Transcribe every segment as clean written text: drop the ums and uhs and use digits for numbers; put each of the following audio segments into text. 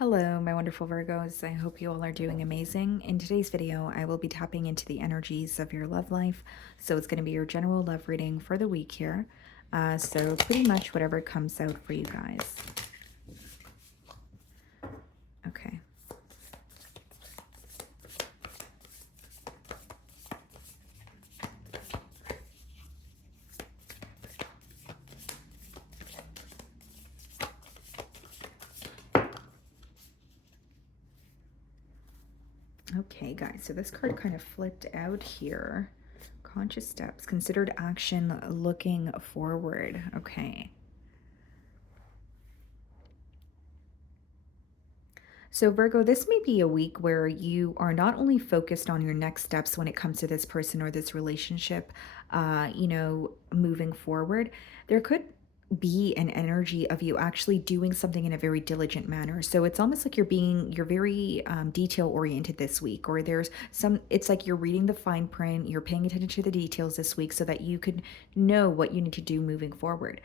Hello, my wonderful Virgos. I hope you all are doing amazing. In today's video, I will be tapping into the energies of your love life. So it's going to be your general love reading for the week here. So pretty much whatever comes out for you guys. Okay. Okay, guys, so this card kind of flipped out here. Conscious steps, considered action, looking forward. Okay. So, Virgo, this may be a week where you are not only focused on your next steps when it comes to this person or this relationship, moving forward. There could be an energy of you actually doing something in a very diligent manner. So it's almost like you're very detail oriented this week, or it's like you're reading the fine print, you're paying attention to the details this week so that you could know what you need to do moving forward.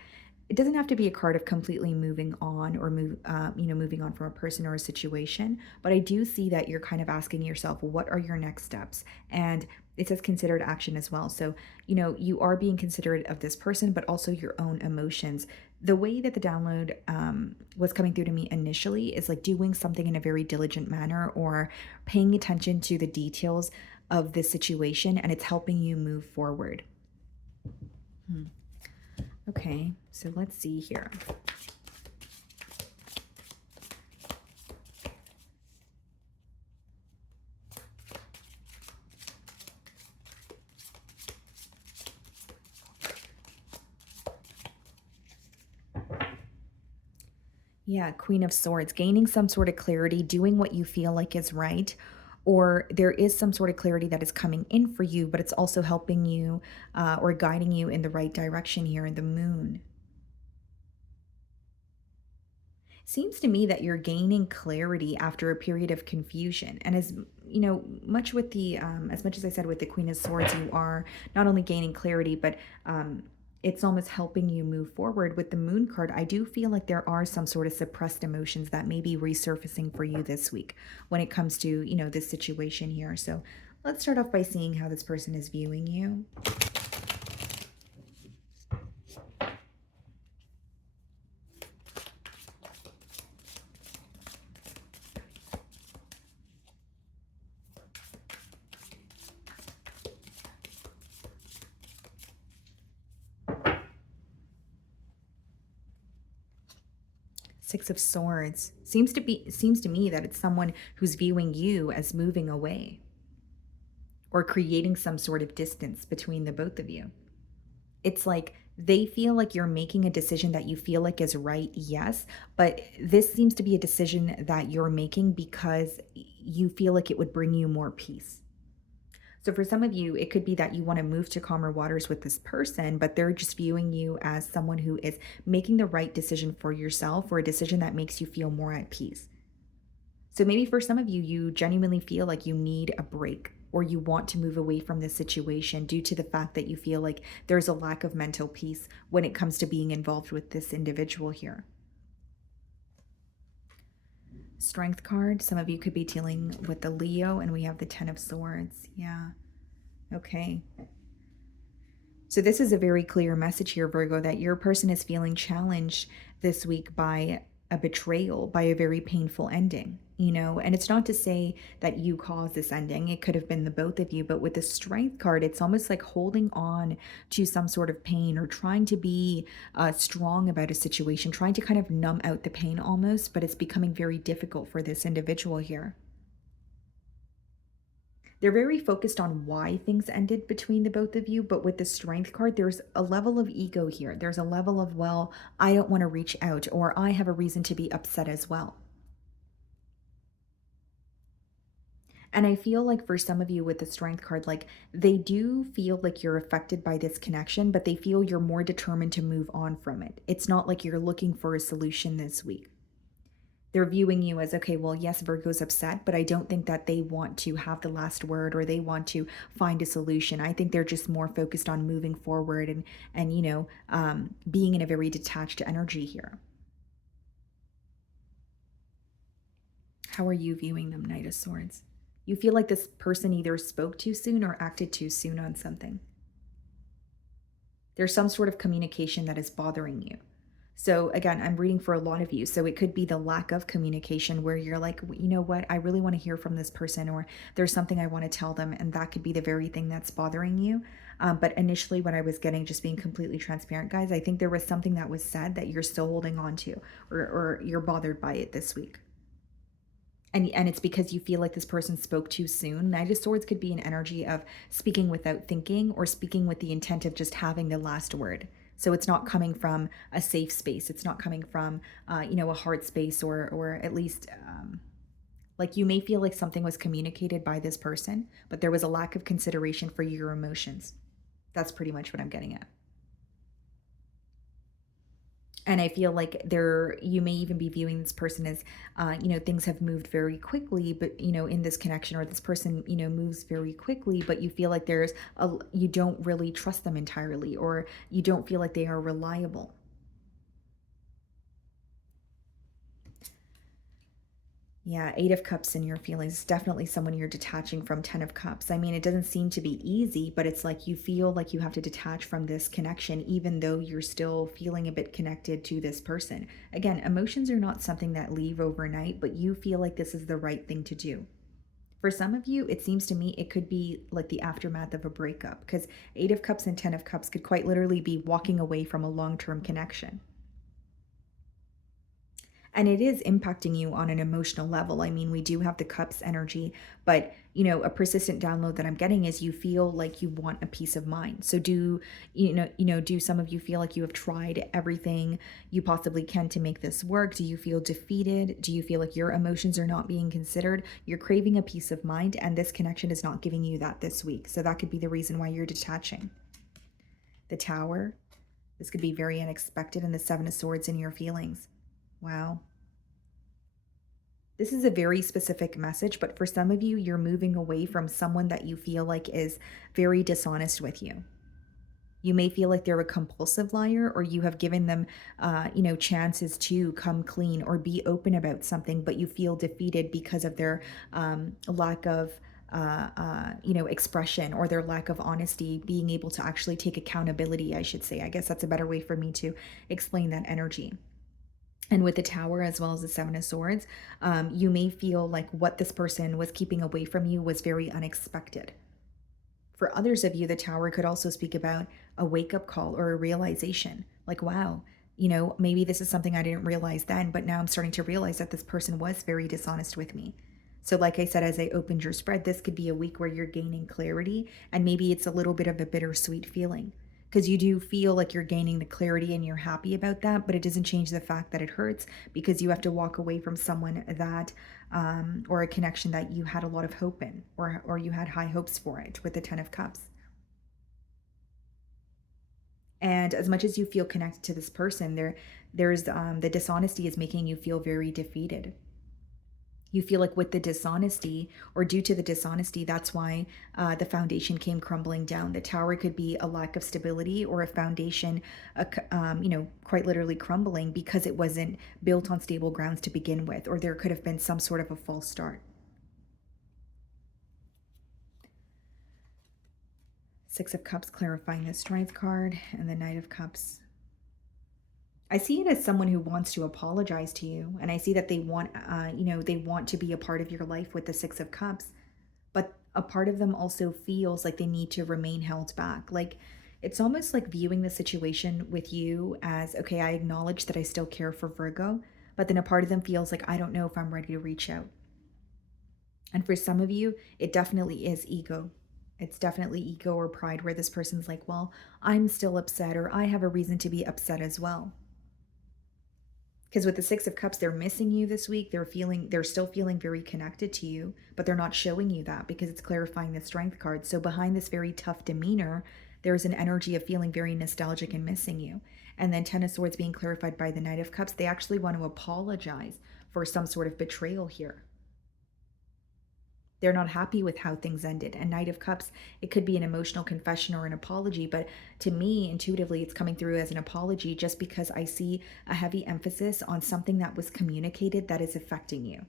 It doesn't have to be a card of completely moving on or moving on from a person or a situation. But I do see that you're kind of asking yourself, what are your next steps? And it says considered action as well. So, you are being considerate of this person, but also your own emotions. The way that the download was coming through to me initially is like doing something in a very diligent manner or paying attention to the details of this situation, and it's helping you move forward. Okay, so let's see here. Yeah, Queen of Swords, gaining some sort of clarity, doing what you feel like is right, or there is some sort of clarity that is coming in for you, but it's also helping you or guiding you in the right direction here in the moon. Seems to me that you're gaining clarity after a period of confusion. And much with as much as I said with the Queen of Swords, you are not only gaining clarity, but it's almost helping you move forward. With the Moon card, I do feel like there are some sort of suppressed emotions that may be resurfacing for you this week when it comes to, this situation here. So let's start off by seeing how this person is viewing you. Six of Swords seems to me that it's someone who's viewing you as moving away or creating some sort of distance between the both of you. It's like they feel like you're making a decision that you feel like is right, yes, but this seems to be a decision that you're making because you feel like it would bring you more peace. So for some of you, it could be that you want to move to calmer waters with this person, but they're just viewing you as someone who is making the right decision for yourself or a decision that makes you feel more at peace. So maybe for some of you, you genuinely feel like you need a break or you want to move away from this situation due to the fact that you feel like there's a lack of mental peace when it comes to being involved with this individual here. Strength card. Some of you could be dealing with the Leo, and we have the Ten of Swords. Yeah. Okay. So this is a very clear message here, Virgo, that your person is feeling challenged this week by a betrayal, by a very painful ending, and it's not to say that you caused this ending. It could have been the both of you, but with the Strength card, it's almost like holding on to some sort of pain or trying to be strong about a situation, trying to kind of numb out the pain almost, but it's becoming very difficult for this individual here. They're very focused on why things ended between the both of you, but with the Strength card, there's a level of ego here. There's a level of, well, I don't want to reach out, or I have a reason to be upset as well. And I feel like for some of you with the Strength card, like they do feel like you're affected by this connection, but they feel you're more determined to move on from it. It's not like you're looking for a solution this week. They're viewing you as, okay, well, yes, Virgo's upset, but I don't think that they want to have the last word or they want to find a solution. I think they're just more focused on moving forward and being in a very detached energy here. How are you viewing them, Knight of Swords? You feel like this person either spoke too soon or acted too soon on something. There's some sort of communication that is bothering you. So again, I'm reading for a lot of you. So it could be the lack of communication where you're like, You know what? I really want to hear from this person," or there's something I want to tell them. And that could be the very thing that's bothering you. But initially, what I was getting, just being completely transparent, guys, I think there was something that was said that you're still holding on to, or you're bothered by it this week. And it's because you feel like this person spoke too soon. Knight of Swords could be an energy of speaking without thinking, or speaking with the intent of just having the last word. So it's not coming from a safe space. It's not coming from, a hard space, or at least, like, you may feel like something was communicated by this person, but there was a lack of consideration for your emotions. That's pretty much what I'm getting at. And I feel like you may even be viewing this person as, things have moved very quickly, but, in this connection, or this person, moves very quickly, but you feel like you don't really trust them entirely, or you don't feel like they are reliable. Yeah, Eight of Cups in your feelings. Definitely someone you're detaching from. Ten of Cups. I mean, it doesn't seem to be easy, but it's like you feel like you have to detach from this connection, even though you're still feeling a bit connected to this person. Again, emotions are not something that leave overnight, but you feel like this is the right thing to do. For some of you, it seems to me it could be like the aftermath of a breakup, because Eight of Cups and Ten of Cups could quite literally be walking away from a long term connection. And it is impacting you on an emotional level. I mean, we do have the cups energy, but a persistent download that I'm getting is you feel like you want a peace of mind. So do some of you feel like you have tried everything you possibly can to make this work? Do you feel defeated? Do you feel like your emotions are not being considered? You're craving a peace of mind, and this connection is not giving you that this week. So that could be the reason why you're detaching. The Tower. This could be very unexpected, and the Seven of Swords in your feelings. Wow. This is a very specific message, but for some of you, you're moving away from someone that you feel like is very dishonest with you. You may feel like they're a compulsive liar, or you have given them, chances to come clean or be open about something, but you feel defeated because of their lack of, expression, or their lack of honesty, being able to actually take accountability, I should say. I guess that's a better way for me to explain that energy. And with the Tower, as well as the Seven of Swords, you may feel like what this person was keeping away from you was very unexpected. For others of you, the Tower could also speak about a wake up call, or a realization, like, wow, maybe this is something I didn't realize then, but now I'm starting to realize that this person was very dishonest with me. So, like I said, as I opened your spread, this could be a week where you're gaining clarity, and maybe it's a little bit of a bittersweet feeling, because you do feel like you're gaining the clarity and you're happy about that, but it doesn't change the fact that it hurts, because you have to walk away from someone that, or a connection that you had a lot of hope in, or you had high hopes for it, with the Ten of Cups. And as much as you feel connected to this person, there's the dishonesty is making you feel very defeated. You feel like with the dishonesty, or due to the dishonesty, that's why the foundation came crumbling down. The Tower could be a lack of stability, or a foundation, quite literally crumbling because it wasn't built on stable grounds to begin with, or there could have been some sort of a false start. Six of Cups clarifying the Strength card, and the Knight of Cups. I see it as someone who wants to apologize to you, and I see that they want to be a part of your life with the Six of Cups, but a part of them also feels like they need to remain held back. Like, it's almost like viewing the situation with you as, okay, I acknowledge that I still care for Virgo, but then a part of them feels like, I don't know if I'm ready to reach out. And for some of you, it definitely is ego. It's definitely ego or pride, where this person's like, well, I'm still upset, or I have a reason to be upset as well. Because with the Six of Cups, they're missing you this week. They're still feeling very connected to you, but they're not showing you that, because it's clarifying the Strength card. So behind this very tough demeanor, there's an energy of feeling very nostalgic and missing you. And then Ten of Swords being clarified by the Knight of Cups, they actually want to apologize for some sort of betrayal here. They're not happy with how things ended. And Knight of Cups, it could be an emotional confession or an apology, but to me, intuitively, it's coming through as an apology, just because I see a heavy emphasis on something that was communicated that is affecting you.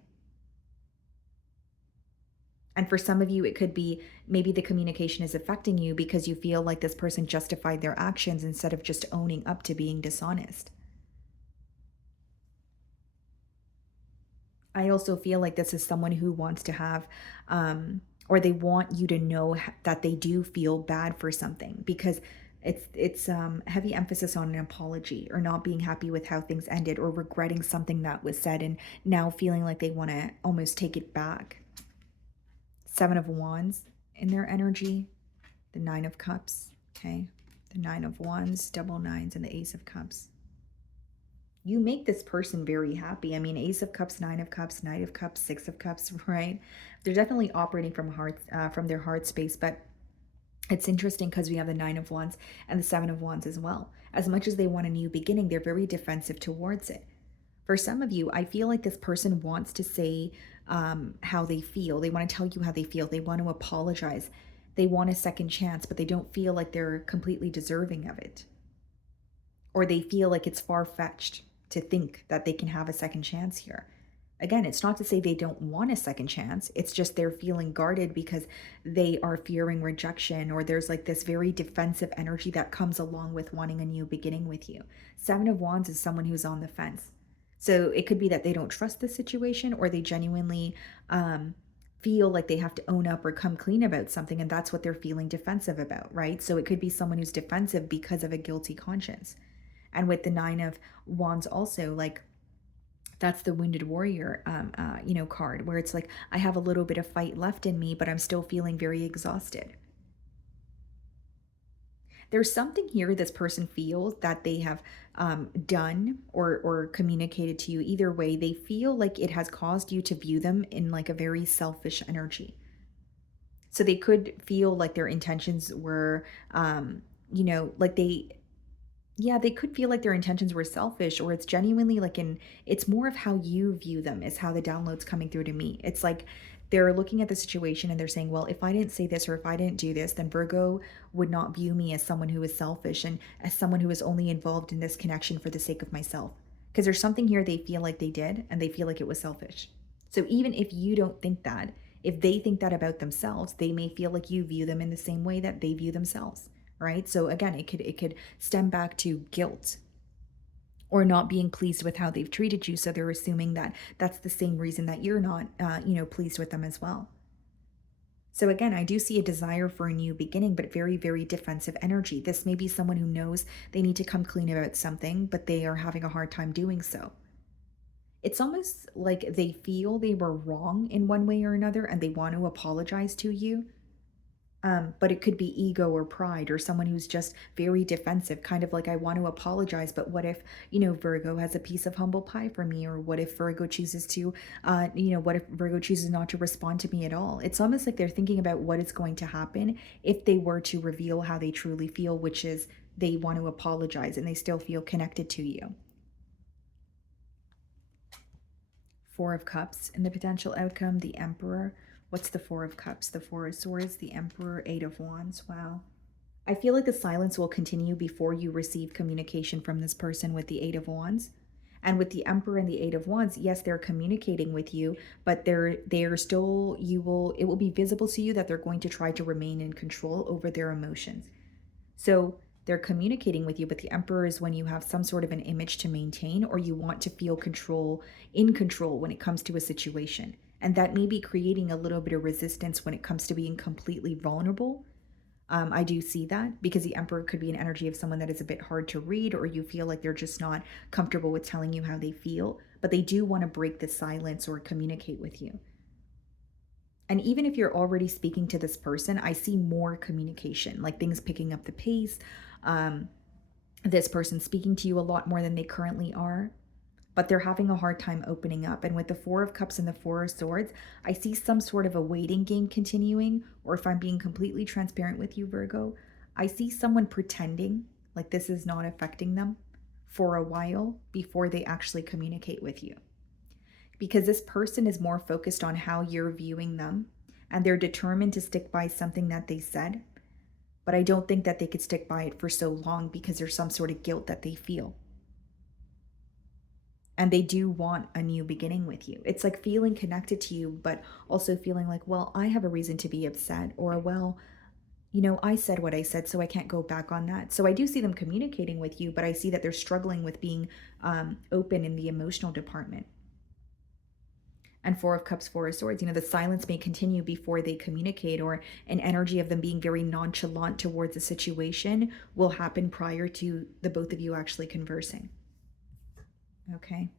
And for some of you, it could be maybe the communication is affecting you because you feel like this person justified their actions instead of just owning up to being dishonest. I also feel like this is someone who wants to have, or they want you to know that they do feel bad for something because it's heavy emphasis on an apology or not being happy with how things ended or regretting something that was said and now feeling like they want to almost take it back. Seven of Wands in their energy, the Nine of Cups, okay? The Nine of Wands, double nines, and the Ace of Cups. You make this person very happy. I mean, Ace of Cups, Nine of Cups, Knight of Cups, Six of Cups, right? They're definitely operating from their heart space, but it's interesting because we have the Nine of Wands and the Seven of Wands as well. As much as they want a new beginning, they're very defensive towards it. For some of you, I feel like this person wants to say how they feel. They want to tell you how they feel. They want to apologize. They want a second chance, but they don't feel like they're completely deserving of it. Or they feel like it's far fetched to think that they can have a second chance here. Again, it's not to say they don't want a second chance. It's just they're feeling guarded because they are fearing rejection, or there's like this very defensive energy that comes along with wanting a new beginning with you. Seven of Wands is someone who's on the fence. So it could be that they don't trust the situation, or they genuinely feel like they have to own up or come clean about something. And that's what they're feeling defensive about, right? So it could be someone who's defensive because of a guilty conscience. And with the Nine of Wands also, like, that's the wounded warrior card, where it's like, I have a little bit of fight left in me, but I'm still feeling very exhausted. There's something here this person feels that they have done or communicated to you. Either way, they feel like it has caused you to view them in like a very selfish energy. So they could feel like their intentions were, like they could feel like their intentions were selfish, or it's genuinely like it's more of how you view them, is how the download's coming through to me. It's like they're looking at the situation and they're saying, well, if I didn't say this or if I didn't do this, then Virgo would not view me as someone who is selfish and as someone who is only involved in this connection for the sake of myself. Because there's something here they feel like they did and they feel like it was selfish. So even if you don't think that, if they think that about themselves, they may feel like you view them in the same way that they view themselves, right? So again, it could stem back to guilt or not being pleased with how they've treated you, so they're assuming that that's the same reason that you're not pleased with them as well. So again, I do see a desire for a new beginning, but very, very defensive energy. This may be someone who knows they need to come clean about something, but they are having a hard time doing so. It's almost like they feel they were wrong in one way or another and they want to apologize to you. But it could be ego or pride or someone who's just very defensive, kind of like, I want to apologize, but what if, Virgo has a piece of humble pie for me? Or what if Virgo chooses to, what if Virgo chooses not to respond to me at all? It's almost like they're thinking about what is going to happen if they were to reveal how they truly feel, which is they want to apologize and they still feel connected to you. Four of Cups in the potential outcome, the Emperor. What's the Four of Cups? The Four of Swords, the Emperor, Eight of Wands. Wow. I feel like the silence will continue before you receive communication from this person with the Eight of Wands. And with the Emperor and the Eight of Wands, yes, they're communicating with you, but they're still, it will be visible to you that they're going to try to remain in control over their emotions. So they're communicating with you, but the Emperor is when you have some sort of an image to maintain, or you want to feel in control when it comes to a situation. And that may be creating a little bit of resistance when it comes to being completely vulnerable. I do see that because the Emperor could be an energy of someone that is a bit hard to read, or you feel like they're just not comfortable with telling you how they feel, but they do want to break the silence or communicate with you. And even if you're already speaking to this person, I see more communication, like things picking up the pace. This person speaking to you a lot more than they currently are, but they're having a hard time opening up. And with the Four of Cups and the Four of Swords, I see some sort of a waiting game continuing, or if I'm being completely transparent with you, Virgo, I see someone pretending like this is not affecting them for a while before they actually communicate with you. Because this person is more focused on how you're viewing them, and they're determined to stick by something that they said. But I don't think that they could stick by it for so long because there's some sort of guilt that they feel. and they do want a new beginning with you. It's like feeling connected to you, but also feeling like, well, I have a reason to be upset, or, well, I said what I said, so I can't go back on that. So I do see them communicating with you, but I see that they're struggling with being open in the emotional department. And Four of Cups, Four of Swords, the silence may continue before they communicate, or an energy of them being very nonchalant towards the situation will happen prior to the both of you actually conversing. Okay.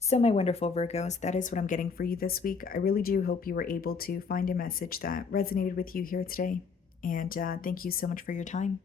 So, my wonderful Virgos, that is what I'm getting for you this week. I really do hope you were able to find a message that resonated with you here today. And thank you so much for your time.